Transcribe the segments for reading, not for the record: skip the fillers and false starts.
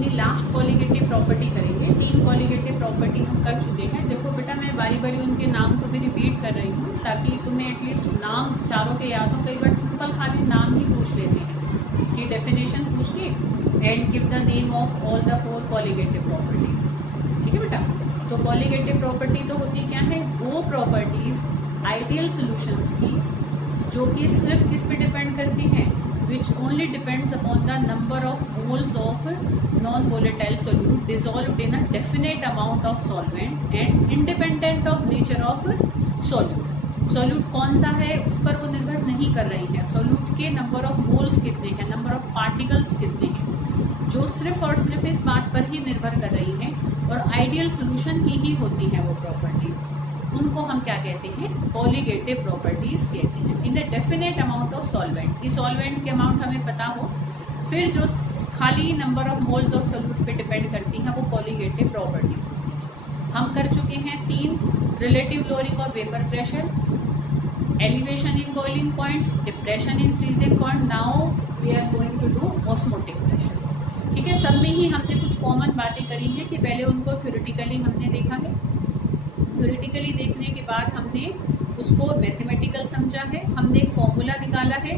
अपनी last colligative property करेंगे। 3 colligative property हम कर चुके हैं। देखो बेटा, मैं बारी बारी उनके नाम को भी रिपीट कर रही हूँ ताकि तुम्हें एटलीस्ट नाम चारों के याद हो। कई बार सिंपल खाली नाम ही पूछ लेते हैं कि डेफिनेशन पूछ के and give the name of all the 4 colligative properties. ठीक है बेटा, तो कॉलिगेटिव प्रॉपर्टी तो होती क्या है, वो प्रॉपर्टीज आइडियल सॉल्यूशंस की जो कि सिर्फ किस पे डिपेंड करती हैं, which only depends upon the number of moles of non-volatile solute dissolved in a definite amount of solvent and independent of nature of solute। solute कौन सा है उस पर वो निर्भर नहीं कर रही है। solute के नंबर ऑफ मोल्स कितने हैं, नंबर ऑफ पार्टिकल्स कितने हैं, जो सिर्फ और सिर्फ इस बात पर ही निर्भर कर रही हैं और आइडियल सोल्यूशन की ही होती हैं वो प्रॉपर्टीज। उनको हम क्या कहते हैं, कॉलिगेटिव प्रॉपर्टीज कहते हैं। In the definite amount of solvent, की सॉल्वेंट के अमाउंट हमें पता हो, फिर जो खाली number of moles of solute पे डिपेंड करती हैं वो कॉलिगेटिव प्रॉपर्टीज होती हैं। हम कर चुके हैं 3, relative lowering of vapour pressure, elevation in boiling point, depression in freezing point. Now we are going to do osmotic pressure. ठीक है, सब में ही हमने कुछ कॉमन बातें करी हैं कि पहले उनको थ्योरेटिकली हमने देखा है, थ्योरेटिकली देखने के बाद हमने उसको मैथमेटिकल समझा है, हमने एक फॉर्मूला निकाला है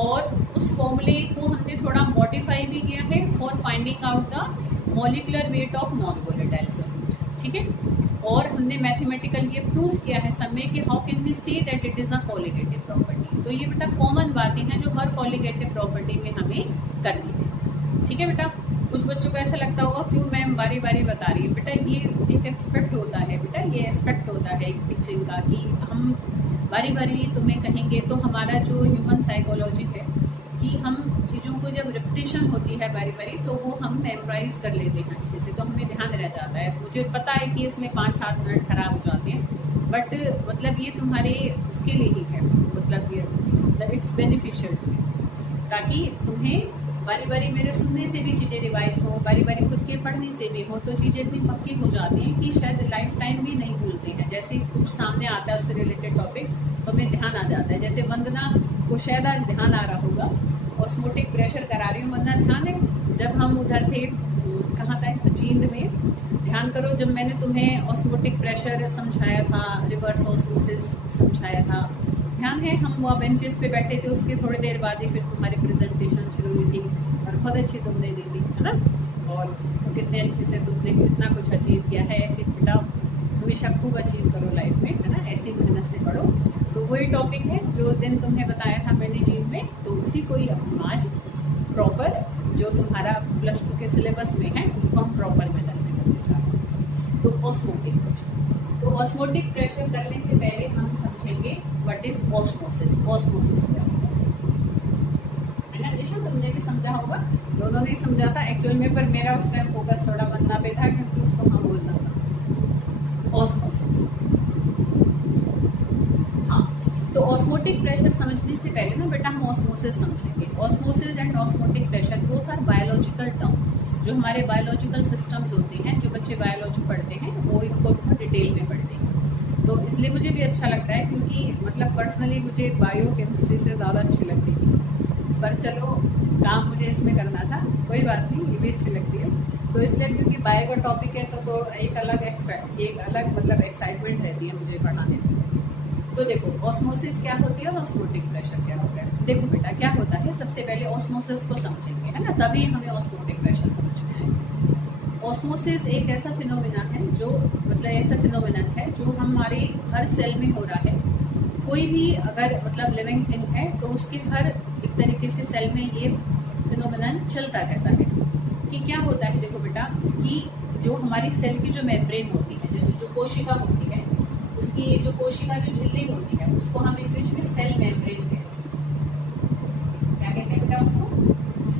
और उस फॉर्मूले को हमने थोड़ा मॉडिफाई भी किया है for finding out the molecular weight of non volatile solute. ठीक है, और हमने मैथमेटिकल ये प्रूव किया है सब में कि how can we say that it is a colligative property. तो ये बेटा कॉमन बातें हैं जो हर कॉलिगेटिव प्रॉपर्टी में हमें करनी है। ठीक है बेटा, कुछ बच्चों को ऐसा लगता होगा क्यों मैम बारी बारी बता रही है। बेटा ये एक एक्सपेक्ट होता है, बेटा ये एस्पेक्ट होता है एक टीचिंग का कि हम बारी बारी तुम्हें कहेंगे तो हमारा जो ह्यूमन साइकोलॉजी है कि हम चीज़ों को जब रिपीटिशन होती है बारी बारी तो वो हम मेमोराइज कर लेते हैं अच्छे से, तो हमें ध्यान रह जाता है। मुझे पता है कि इसमें 5-7 मिनट खराब हो जाते हैं, बट मतलब ये तुम्हारे उसके लिए ही है, मतलब ये इट्स बेनिफिशियल टू यू, ताकि तुम्हें बारी बारी मेरे सुनने से भी चीज़ें रिवाइज हो, बारी बारी खुद के पढ़ने से भी हो, तो चीज़ें इतनी पक्की हो जाती हैं कि शायद लाइफ टाइम भी नहीं भूलते हैं। जैसे कुछ सामने आता है उससे रिलेटेड टॉपिक तो हमें ध्यान आ जाता है। जैसे वंदना को शायद आज ध्यान आ रहा होगा, ऑस्मोटिक प्रेशर करा रही हूँ वंदना, ध्यान है जब हम उधर थे, कहाँ था, जींद में, ध्यान करो जब मैंने तुम्हें ऑस्मोटिक प्रेशर समझाया था, रिवर्स ऑस्मोसिस समझाया था, ध्यान है। हम वहाँ बेंचेस पे बैठे थे, उसके थोड़ी देर बाद ही फिर तुम्हारी प्रेजेंटेशन शुरू हुई थी और बहुत अच्छी तुमने दी थी, है ना, और तो कितने अच्छे से तुमने कितना कुछ अचीव किया है। ऐसे बेटा हमेशा खूब अचीव करो लाइफ में, है ना, ऐसी मेहनत से पढ़ो। तो वही टॉपिक है जो उस दिन तुमने बताया था मैंने जीन में, तो उसी को ही आज प्रॉपर जो तुम्हारा +2 के सिलेबस में है उसको हम प्रॉपर मेथड में करने जा रहे हैं। तो ऑस्मोटिक प्रेशर, तो ऑस्मोटिक प्रेशर करने से पहले हम समझेंगे व्हाट इज ऑस्मोसिस। ऑस्मोसिस क्या होता है ना दिशा, तुमने भी समझा होगा, दोनों ने समझा था एक्चुअल में, पर मेरा उस टाइम फोकस थोड़ा बनना पे था क्योंकि उसको हम बोलना था ऑस्मोसिस। हाँ, तो ऑस्मोटिक प्रेशर समझने से पहले ना बेटा हम ऑस्मोसिस समझेंगे। Osmosis and osmotic pressure both are biological term, जो हमारे बायोलॉजिकल सिस्टम्स होते हैं, जो बच्चे बायोलॉजी पढ़ते हैं वो इनको बहुत डिटेल में पढ़ते हैं। तो इसलिए मुझे भी अच्छा लगता है क्योंकि मतलब पर्सनली मुझे बायो केमिस्ट्री से ज़्यादा अच्छी लगती है, पर चलो काम मुझे इसमें करना था, कोई बात नहीं, ये भी अच्छी लगती है। तो इसलिए क्योंकि बायो का टॉपिक है तो एक अलग मतलब एक्साइटमेंट रहती है मुझे पढ़ाने में। तो देखो ऑस्मोसिस क्या होती है और ऑस्मोटिक प्रेशर क्या होता है। देखो बेटा क्या होता है, सबसे पहले ऑस्मोसिस को समझेंगे, है ना, तभी हमें ऑस्मोटिक प्रेशर समझ में आएगा। ऑस्मोसिस एक ऐसा फिनोमिना है जो मतलब ऐसा फिनोमिना है जो हमारे हर सेल में हो रहा है। कोई भी अगर मतलब लिविंग थिंग है तो उसके हर एक तरीके से सेल में ये फिनोमिना चलता रहता है। कि क्या होता है, देखो बेटा कि जो हमारी सेल की जो मेम्ब्रेन होती है, जैसे जो कोशिका होती है, उसकी ये जो कोशिका जो झिल्ली होती है उसको हम इंग्लिश में सेल मेम्ब्रेन कहते हैं। क्या कहते हैं बेटा उसको,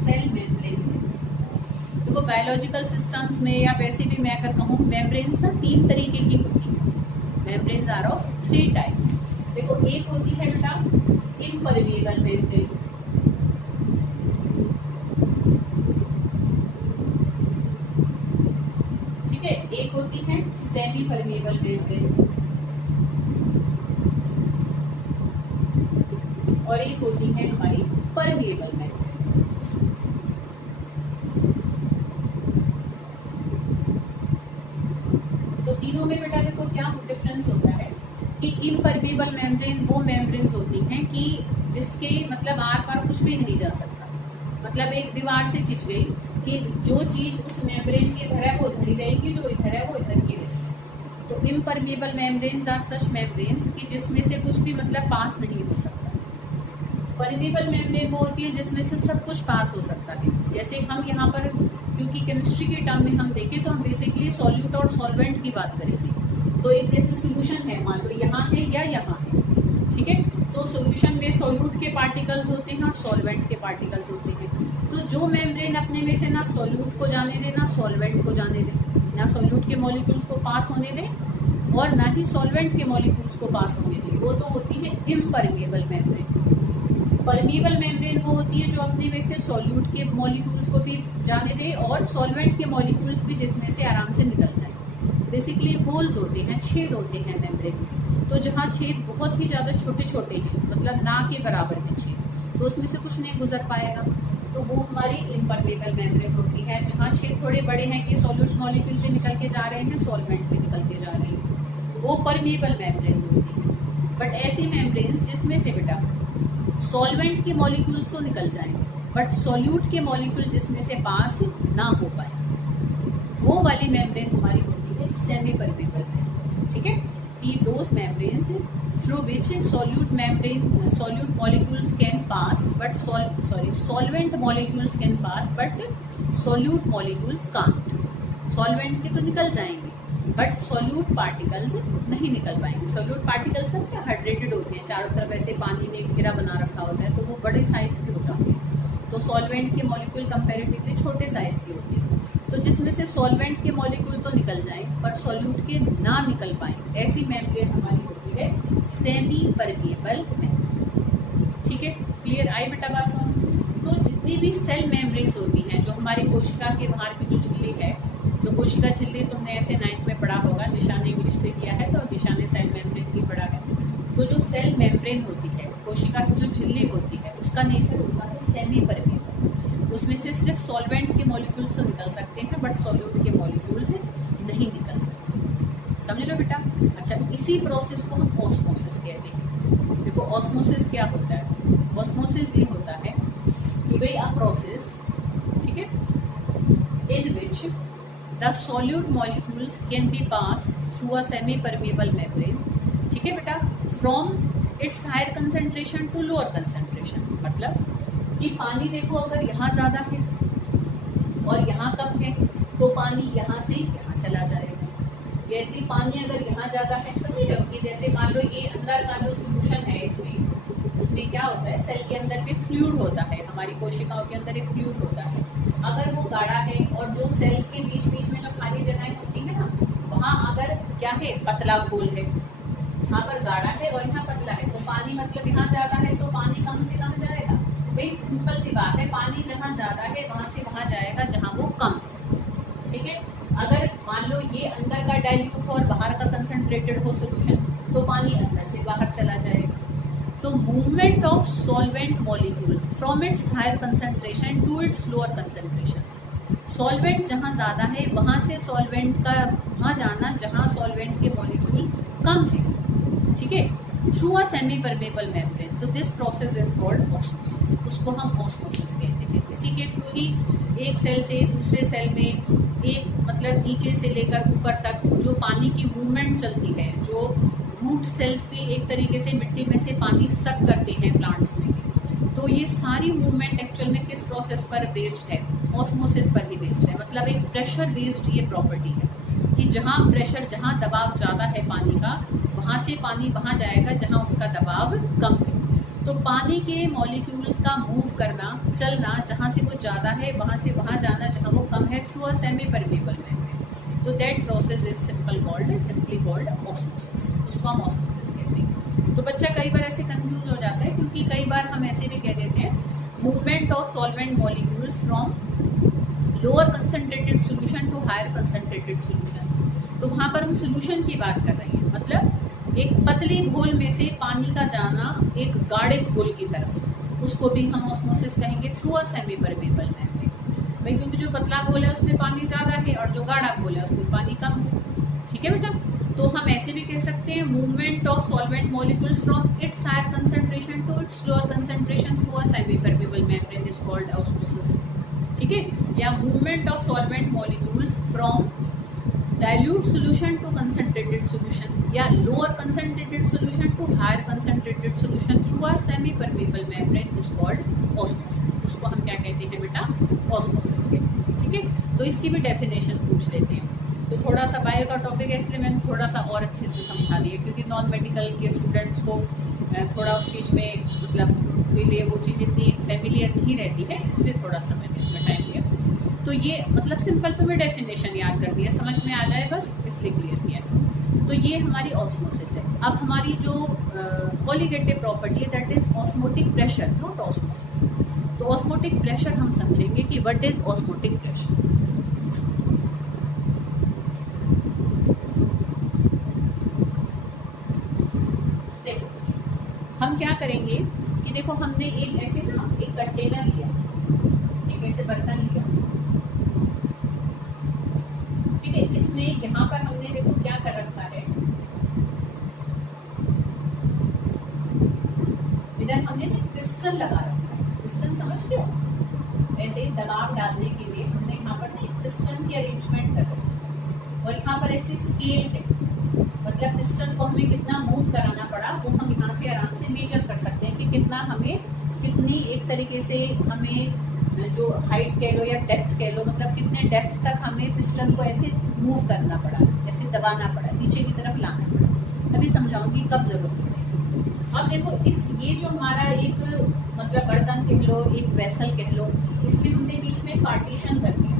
सेल मेम्ब्रेन कहते हैं। देखो बायोलॉजिकल सिस्टम्स में या वैसे भी मैं अगर कहूँ मेम्ब्रेन्स ना 3 तरीके की होती है। Membranes are of 3 types. देखो एक होती है बेटा इम्परमिएबल मेम्ब्रेन, ठीक है, एक होती है सेमी परमिएबल मेम्ब्रेन और एक होती है हमारी परमिएबल मेम्ब्रेन। तीनों में बेटा देखो क्या डिफरेंस होता है कि इम्परमेबल मेम्ब्रेन वो मेम्ब्रेन्स होती हैं कि जिसके मतलब आर पार कुछ भी नहीं जा सकता, मतलब एक दीवार से खिंच गई कि जो चीज उस मेम्ब्रेन की इधर है वो इधर ही रहेगी, जो इधर है वो इधर की रहेगी। तो impermeable membranes are such membranes कि जिसमें से कुछ भी मतलब पास नहीं हो सकता। परमेबल मेम्ब्रेन वो होती है जिसमें से सब कुछ पास हो सकता है। जैसे हम यहाँ पर क्योंकि केमिस्ट्री के टर्म में हम देखें तो हम बेसिकली सॉल्यूट और सॉल्वेंट की बात करेंगे। तो एक जैसे सोल्यूशन है, मान लो यहाँ है या यहाँ है, ठीक है, तो सोल्यूशन में सॉल्यूट के पार्टिकल्स होते हैं और सॉल्वेंट के पार्टिकल्स होते हैं। तो जो मेम्ब्रेन अपने में से ना सॉल्यूट को जाने दे ना सॉल्वेंट को जाने दे, ना सॉल्यूट के मॉलिक्यूल्स को पास होने दे और ना ही सॉल्वेंट के मॉलिक्यूल्स को पास होने दे, वो तो होती है इम्परमेबल मेम्ब्रेन। परमेबल मेम्ब्रेन वो होती है जो अपने में से सॉल्यूट के मॉलिक्यूल्स को भी जाने दे और सॉल्वेंट के मॉलिक्यूल्स भी जिसमें से आराम से निकल जाए। बेसिकली होल्स होते हैं, छेद होते हैं मेम्ब्रेन में। तो जहाँ छेद बहुत ही ज़्यादा छोटे छोटे हैं, मतलब ना के बराबर है छेद, तो उसमें से कुछ नहीं गुजर पाएगा, तो वो हमारी इम्परमेबल मेम्ब्रेन होती है। जहाँ छेद थोड़े बड़े हैं कि सॉल्यूट मॉलिक्यूल भी निकल के जा रहे हैं, सॉल्वेंट भी निकल के जा रहे हैं, वो परमेबल मेम्ब्रेन होती है। बट ऐसी मेम्ब्रेन्स जिसमें से बेटा सॉल्वेंट के मॉलिक्यूल्स तो निकल जाएं बट सॉल्यूट के मॉलिक्यूल जिसमें से पास ना हो पाए, वो वाली मेम्ब्रेन हमारी होती है सेमी परमेबल मेम्ब्रेन, ठीक है। कि those membranes through which solute molecules can pass but solvent molecules can pass but solute molecules can't. Solvent के तो निकल जाएंगे बट सॉल्यूट पार्टिकल्स नहीं निकल पाएंगे। सॉल्यूट पार्टिकल्स सब क्या हाइड्रेटेड होते हैं, चारों तरफ ऐसे पानी ने घेरा बना रखा होता है, तो वो बड़े साइज के हो जाते हैं। तो सॉल्वेंट के मॉलिक्यूल कंपैरेटिवली छोटे साइज के होते हैं। तो जिसमें से सॉल्वेंट के मॉलिक्यूल तो निकल जाए पर सॉल्यूट के ना निकल पाए, ऐसी मेम्ब्रेन हमारी होती है सेमी परमेबल मेम्ब्रेन, ठीक है। क्लियर आई बेटा बात समझ। तो जितनी भी सेल मेम्ब्रेन्स होती हैं जो हमारी कोशिका के बाहर की जो झिल्ली है, जो कोशिका झिल्ली तुमने ऐसे 9th में पढ़ा होगा, दिशा ने इंग्लिश से किया है तो दिशा ने सेल मेम्ब्रेन की पढ़ा है। तो जो सेल मेम्ब्रेन होती है, कोशिका की जो झिल्ली होती है, उसका नेचर होता है सेमी परमेबल। उसमें से सिर्फ सॉल्वेंट के मॉलिक्यूल्स तो निकल सकते हैं बट सॉल्यूट के मॉलिक्यूल्स नहीं निकल सकते, समझ लो बेटा। अच्छा, इसी प्रोसेस को हम ऑस्मोसिस कहते हैं। देखो ऑस्मोसिस क्या होता है, ऑस्मोसिस ये होता है टू बी अ प्रोसेस, ठीक है, इन विच the solute molecules can be passed through a semi-permeable membrane, ठीक है बेटा, from its higher concentration to lower concentration। मतलब कि पानी देखो अगर यहाँ ज़्यादा है और यहाँ कम है तो पानी यहाँ से यहाँ चला जाएगा। जैसे पानी अगर यहाँ ज़्यादा है, समझ रहे हो कि जैसे मान लो ये अंदर का जो सोल्यूशन है इसमें क्या होता है, सेल के अंदर भी फ्लूइड होता है, हमारी कोशिकाओं के अंदर एक फ्लूइड होता है। अगर वो गाढ़ा है और जो सेल्स के बीच बीच में जो खाली जगहें होती है ना, वहाँ अगर क्या है पतला घोल है, यहाँ पर गाढ़ा है और यहाँ पतला है, तो पानी मतलब यहाँ ज़्यादा है तो पानी कम से कम जाएगा। भाई सिंपल सी बात है, पानी जहाँ ज़्यादा है वहाँ से वहाँ जाएगा जहाँ वो कम है, ठीक है। अगर मान लो ये अंदर का डाइल्यूट हो और बाहर का कंसनट्रेटेड हो सोल्यूशन, तो पानी अंदर से बाहर चला जाएगा। तो movement of solvent molecules from its higher concentration to its lower concentration, solvent जहाँ ज़्यादा है वहाँ से सॉल्वेंट का वहाँ जाना जहाँ सॉल्वेंट के मॉलिक्यूल कम है, ठीक है, through a semi permeable membrane. तो this process is called osmosis, उसको हम ऑस्मोसिस कहते हैं। इसी के थ्रू ही एक सेल से दूसरे सेल में एक मतलब नीचे से लेकर ऊपर तक जो पानी की मूवमेंट चलती है, जो रूट सेल्स भी एक तरीके से मिट्टी में से पानी सक करते हैं प्लांट्स में, तो ये सारी मूवमेंट एक्चुअल में किस प्रोसेस पर बेस्ड है, ऑस्मोसिस पर ही बेस्ड है। मतलब एक प्रेशर बेस्ड ये प्रॉपर्टी है कि जहाँ प्रेशर, जहाँ दबाव ज़्यादा है पानी का, वहाँ से पानी वहाँ जाएगा जहाँ उसका दबाव कम है। तो पानी के मॉलिक्यूल्स का मूव करना, चलना, जहाँ से वो ज़्यादा है वहाँ से वहाँ जाना जहाँ वो कम है, through a semi permeable membrane. तो that process is simply called osmosis, उसको हम ऑस्मोसिस कहते हैं। तो बच्चा कई बार ऐसे कंफ्यूज हो जाता है क्योंकि कई बार हम ऐसे भी कह देते हैं movement of solvent molecules from lower concentrated solution to higher concentrated solution. तो वहाँ पर हम सोल्यूशन की बात कर रहे हैं, मतलब एक पतले घोल में से पानी का जाना एक गाढ़े घोल की तरफ, उसको भी हम ऑस्मोसिस कहेंगे through a semi permeable membrane. भाई क्योंकि जो पतला घोल है उसमें पानी ज़्यादा है और जो गाढ़ा घोल है उसमें पानी कम है, ठीक है बेटा। तो हम ऐसे भी कह सकते हैं movement of solvent molecules from its higher concentration to its lower concentration through a semi permeable membrane is called osmosis, ठीक है। या movement of solvent molecules from dilute solution to concentrated solution या lower concentrated solution to higher concentrated solution through a semi permeable membrane is called osmosis। उसको हम क्या कहते हैं बेटा, osmosis कहते हैं, ठीक है। तो इसकी भी डेफिनेशन पूछ लेते हैं। तो थोड़ा सा बायो का टॉपिक है इसलिए मैंने थोड़ा सा और अच्छे से समझा दिया, क्योंकि नॉन मेडिकल के स्टूडेंट्स को थोड़ा उस चीज़ में मतलब के लिए वो चीज़ इतनी फेमिलियर नहीं रहती है, इसलिए थोड़ा सा मैंने इसमें टाइम लिया। तो ये मतलब सिंपल तुम्हें डेफिनेशन याद कर दिया, समझ में आ जाए बस, इसलिए क्लियर किया। तो ये हमारी ऑस्मोसिस है। अब हमारी जो कोलिगेटिव प्रॉपर्टी है that is osmotic pressure, not osmosis. तो ऑस्मोटिक प्रेशर हम समझेंगे कि व्हाट इज ऑस्मोटिक प्रेशर। देखो हम क्या करेंगे कि देखो हमने एक ऐसे ना एक कंटेनर लिया, एक ऐसे बर्तन लिया, ठीक है। इसमें यहाँ पर हमने देखो क्या कर रखा है, इधर हमने ना पिस्टन लगा रखा है। पिस्टन समझते हो, ऐसे ही दबाव डालने के लिए हमने यहाँ पर ना पिस्टन की अरेंजमेंट कर रखी है। और यहाँ पर ऐसी स्केल है, मतलब पिस्टन को हमें कितना मूव कराना पड़ा वो हम यहाँ से आराम से मेजर कर सकते हैं कि कितना हमें, कितनी एक तरीके से हमें जो हाइट कह लो या डेप्थ कह लो, मतलब कितने डेप्थ तक हमें पिस्टन को ऐसे मूव करना पड़ा, ऐसे दबाना पड़ा, नीचे की तरफ लाना पड़ा। अभी समझाऊंगी कब जरूरत पड़ेगी। अब देखो इस ये जो हमारा एक मतलब बर्तन कह लो, एक वेसल कह लो, इसमें हमने बीच में पार्टीशन कर दिया,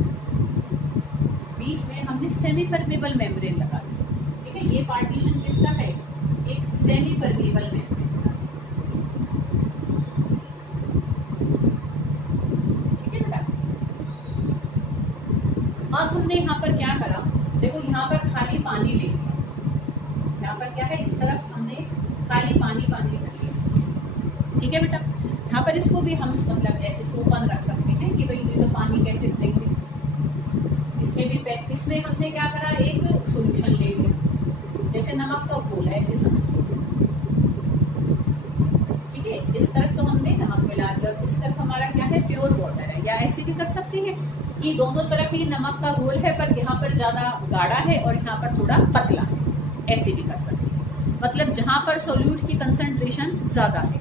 बीच में हमने सेमी परमेबल मेम्ब्रेन लगा दिया, ठीक है। ये पार्टीशन किसका है, एक सेमी परमेबल मेम्ब्रेन, अब हमने यहाँ पर क्या करा, देखो यहाँ पर खाली पानी ले लिया, यहाँ पर क्या है इस तरफ हमने खाली पानी रख लिया, ठीक है बेटा। यहाँ पर इसको भी हम मतलब ऐसे ओपन रख सकते हैं कि भाई ये तो पानी कैसे देंगे, इसमें भी इसमें हमने क्या करा, एक सॉल्यूशन ले लिया, जैसे नमक का घोल है ऐसे समझ लो, ठीक है। इस तरफ तो हमने नमक मिला दिया, इस तरफ हमारा क्या है प्योर वाटर है। या ऐसे भी कर सकते हैं कि दोनों तरफ ही नमक का घोल है पर यहाँ पर ज़्यादा गाढ़ा है और यहाँ पर थोड़ा पतला है, ऐसे भी कर सकते हैं। मतलब जहाँ पर सोल्यूट की कंसंट्रेशन ज़्यादा है,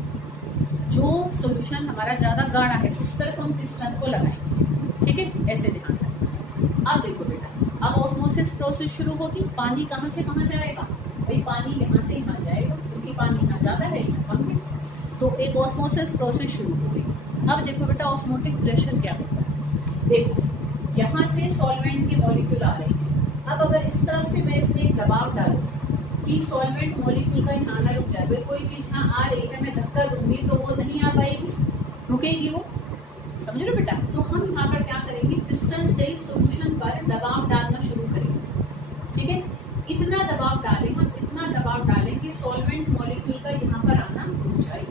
जो सोल्यूशन हमारा ज़्यादा गाढ़ा है उस तरफ हम पिस्टन को लगाएंगे, ठीक है। ऐसे ध्यान रखें। अब देखो बेटा, अब ऑस्मोसिस प्रोसेस शुरू होगी। पानी कहाँ से कहाँ जाएगा, भाई पानी यहाँ से यहाँ जाएगा, क्योंकि पानी यहाँ ज़्यादा है यहाँ कम है। तो एक ऑस्मोसिस प्रोसेस शुरू हो गई। अब देखो बेटा ऑस्मोटिक प्रेशर क्या होता है, देखो यहाँ से सॉल्वेंट की मॉलिक्यूल आ रही है। अब अगर इस तरफ से मैं इसमें एक दबाव डालूं कि सॉल्वेंट मॉलिक्यूल का यहाँ ना रुक जाए, कोई चीज़ यहाँ आ रही है मैं धक्का दूंगी तो वो नहीं आ पाएगी, रुकेगी वो, समझ लो बेटा। तो हम यहाँ पर क्या करेंगे, पिस्टन से सॉल्यूशन पर दबाव डालना शुरू करेंगे, ठीक है। इतना दबाव डालें हम, इतना दबाव डालें कि सॉल्वेंट मॉलिक्यूल का यहाँ पर आना रुक जाए।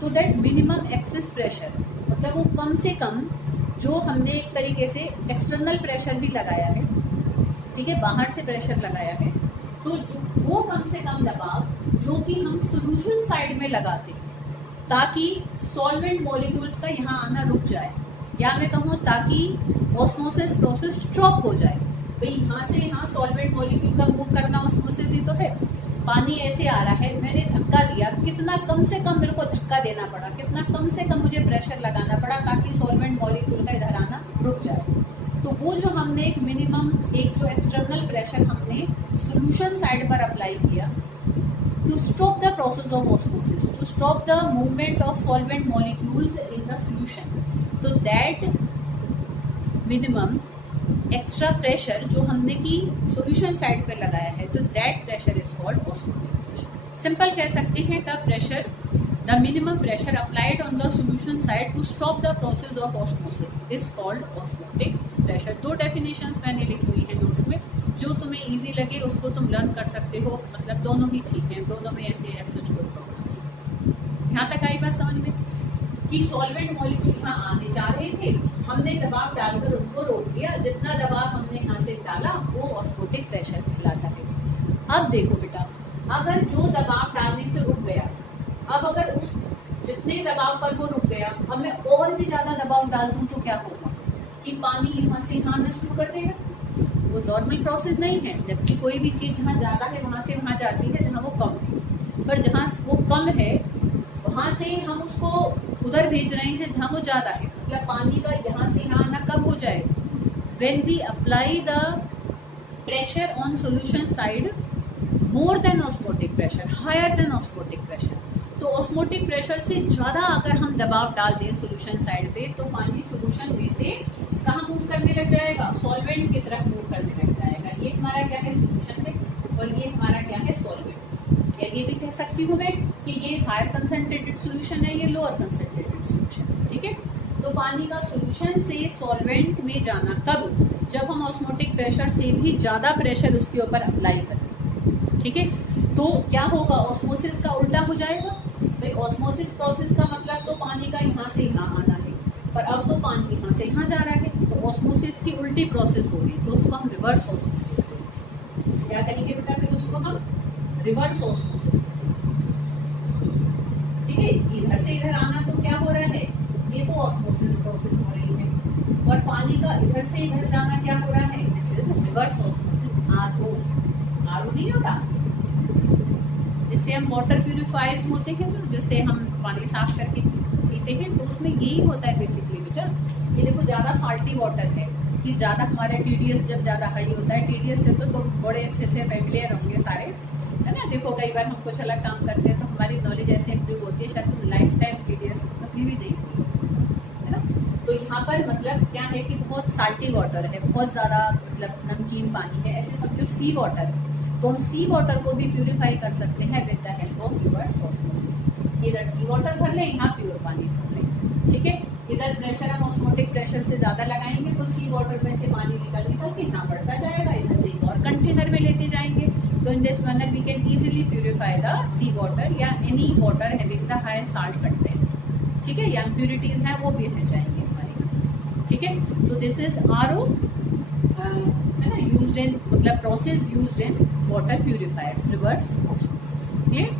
तो दैट मिनिमम एक्सेस प्रेशर, मतलब वो कम से कम जो हमने एक तरीके से एक्सटर्नल प्रेशर भी लगाया है, ठीक है, बाहर से प्रेशर लगाया है, तो वो कम से कम दबाव जो कि हम सॉल्यूशन साइड में लगाते हैं ताकि सॉल्वेंट मॉलिक्यूल्स का यहाँ आना रुक जाए, या मैं कहूँ ताकि ऑस्मोसिस प्रोसेस स्टॉप हो जाए। भाई यहाँ से यहाँ सॉल्वेंट मॉलिक्यूल का मूव करना ऑस्मोसिस ही तो है। पानी ऐसे आ रहा है, मैंने धक्का दिया, कितना कम से कम मेरे को धक्का देना पड़ा, कितना कम से कम मुझे प्रेशर लगाना पड़ा ताकि सॉल्वेंट मॉलिक्यूल का इधर आना रुक जाए। तो वो जो हमने एक मिनिमम एक जो एक्सटर्नल प्रेशर हमने सॉल्यूशन साइड पर अप्लाई किया to stop the process of osmosis, to stop the movement of solvent molecules in the solution, तो दैट मिनिमम एक्स्ट्रा प्रेशर जो हमने की सॉल्यूशन साइड पर लगाया है, तो that pressure is called osmotic pressure. Simple कह सकते हैं the pressure, the minimum pressure applied on the solution side to stop the process of osmosis is called osmotic pressure. दो डेफिनेशंस मैंने लिखी हुई है नोट्स में, जो तुम्हें इजी लगे उसको तुम लर्न कर सकते हो, मतलब दोनों ही ठीक है, दोनों में ऐसे कोई प्रॉब्लम नहीं। यहाँ तक आई बात समझ में कि सॉल्वेंट मॉलिक्यूल यहाँ आने जा रहे थे, हमने दबाव डालकर उनको रोक दिया, जितना दबाव हमने यहाँ से डाला वो ऑस्मोटिक प्रेशर कहलाता है। अब देखो बेटा, अगर जो दबाव डालने से रुक गया, अब अगर उस जितने दबाव पर वो रुक गया, अब मैं और भी ज्यादा दबाव डाल दूं तो क्या होगा कि पानी यहाँ से यहाँ आना शुरू कर देगा। वो नॉर्मल प्रोसेस नहीं है, जबकि कोई भी चीज जहाँ ज्यादा है वहां से वहां जाती है जहाँ वो कम है, पर जहाँ वो कम है वहां से हम उसको उधर भेज रहे हैं जहाँ वो ज्यादा है। मतलब पानी का यहाँ से यहाँ आना कब हो जाएगा, when we apply the pressure on solution side more than osmotic pressure, higher than osmotic pressure. तो ऑस्मोटिक प्रेशर से ज़्यादा अगर हम दबाव डाल दें सॉल्यूशन साइड पे, तो पानी सॉल्यूशन में से कहाँ मूव करने लग जाएगा, सॉल्वेंट की तरफ मूव करने लग जाएगा। ये हमारा क्या है, सॉल्यूशन है, और ये हमारा क्या है, सॉल्वेंट। या ये भी कह सकती हूँ मैं कि ये हायर कंसनट्रेटेड सॉल्यूशन है, ये लोअर कंसनट्रेटेड सॉल्यूशन है। ठीक है, तो पानी का सॉल्यूशन से सॉल्वेंट में जाना कब, जब हम ऑस्मोटिक प्रेशर से भी ज़्यादा प्रेशर उसके ऊपर अप्लाई करें। ठीक है, तो क्या होगा, ऑस्मोसिस का उल्टा हो जाएगा। भाई ऑस्मोसिस प्रोसेस का मतलब तो पानी का यहाँ से यहाँ आना है, पर अब तो पानी यहाँ से यहाँ जा रहा है, तो ऑस्मोसिस की उल्टी प्रोसेस होगी, तो उसको हम रिवर्स ऑस्मोसिस क्या कहेंगे बेटा, फिर उसको हम रिवर्स ऑस्मोसिस। ठीक है, इधर से इधर आना तो क्या हो रहा है, ये तो ऑस्मोसिस प्रोसेस हो रही है, और पानी का इधर से इधर जाना क्या हो रहा है, this is reverse osmosis. RO नहीं होता, इससे हम वाटर प्यूरिफायर्स होते हैं जो, जिससे हम पानी साफ करके पीते हैं, तो उसमें यही होता है बेसिकली बेटा। ये देखो ज़्यादा साल्टी वाटर है, कि ज़्यादा हमारे TDS जब ज़्यादा हाई होता है, TDS से तो तुम बड़े अच्छे से फेमिलियर होंगे सारे, है ना। देखो कई बार हम कुछ अलग काम करते हैं तो हमारी नॉलेज ऐसे इम्प्रूव होती है, शायद तुम लाइफ टाइम TDS कभी भी नहीं है ना। तो यहाँ पर मतलब क्या है कि बहुत साल्टी वाटर है, बहुत ज़्यादा मतलब नमकीन पानी है, ऐसे समझो सी वाटर है। तो हम सी वाटर को भी प्यूरिफाई कर सकते हैं with the help of reverse osmosis. इधर सी वाटर भर लें, यहाँ प्योर पानी भर लें। ठीक है, इधर प्रेशर हम ऑस्मोटिक प्रेशर से ज़्यादा लगाएंगे तो सी वाटर में से पानी निकल के यहाँ बढ़ता जाएगा, इधर से एक और कंटेनर में लेके जाएंगे। तो in this manner we can easily purify the sea water या any water having the higher salt content. ठीक है, या इम्प्यूरिटीज हैं वो भी रह जाएंगे हमारे। ठीक है, तो दिस इज RO, है ना, यूज्ड इन मतलब process used in water purifiers, reverse osmosis. Clear.